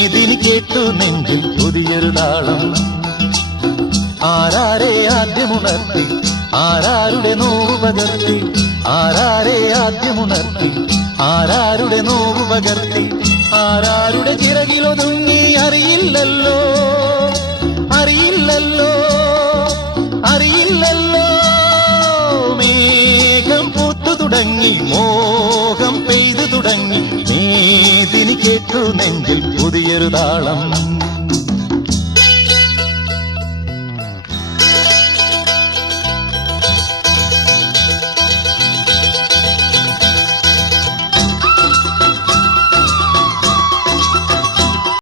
മേദിനി കേട്ടു നെഞ്ചിൽ പുതിയൊരു താളം. ആരാരെ ആദ്യമുണർത്തി, ആരാരുടെ നോവ് പകർത്തി, ആരാരെ ആദ്യമുണർത്തി, ആരാരുടെ നോവ് പകർത്തി, ആരാരുടെ ചിറകിലൊതുങ്ങി അറിയില്ലല്ലോ, അറിയില്ലല്ലോ, അറിയില്ലല്ലോ. മേഘം പൂത്തു തുടങ്ങി, മോഹം പെയ്തു തുടങ്ങി, മേദിനി കേട്ടു നെഞ്ചിൽ പുതിയൊരു താളം.